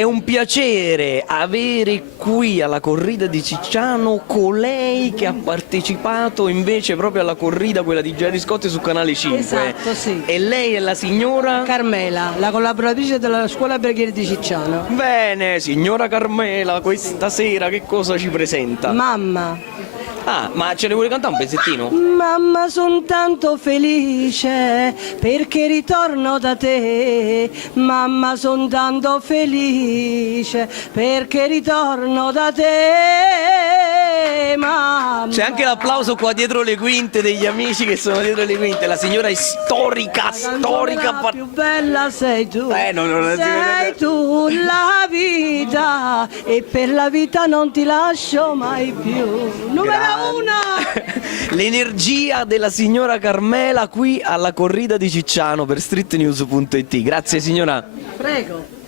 È un piacere avere qui alla corrida di Cicciano colei che ha partecipato invece proprio alla corrida, quella di Gerry Scotti su Canale 5. Esatto, sì. E lei è la signora? Carmela, la collaboratrice della scuola preghiere di Cicciano. Bene, signora Carmela, questa sera che cosa ci presenta? Mamma, Ah, ma ce ne vuole cantare un pezzettino? mamma, son tanto felice perché ritorno da te. Mamma, son tanto felice perché ritorno da te. Mamma. C'è anche l'applauso qua dietro le quinte degli amici che sono dietro le quinte. La signora è storica, storica. La più bella sei tu, non sei tu la vita e per la vita non ti lascio mai più. Numero uno! L'energia della signora Carmela qui alla corrida di Cicciano per streetnews.it. Grazie signora. Prego.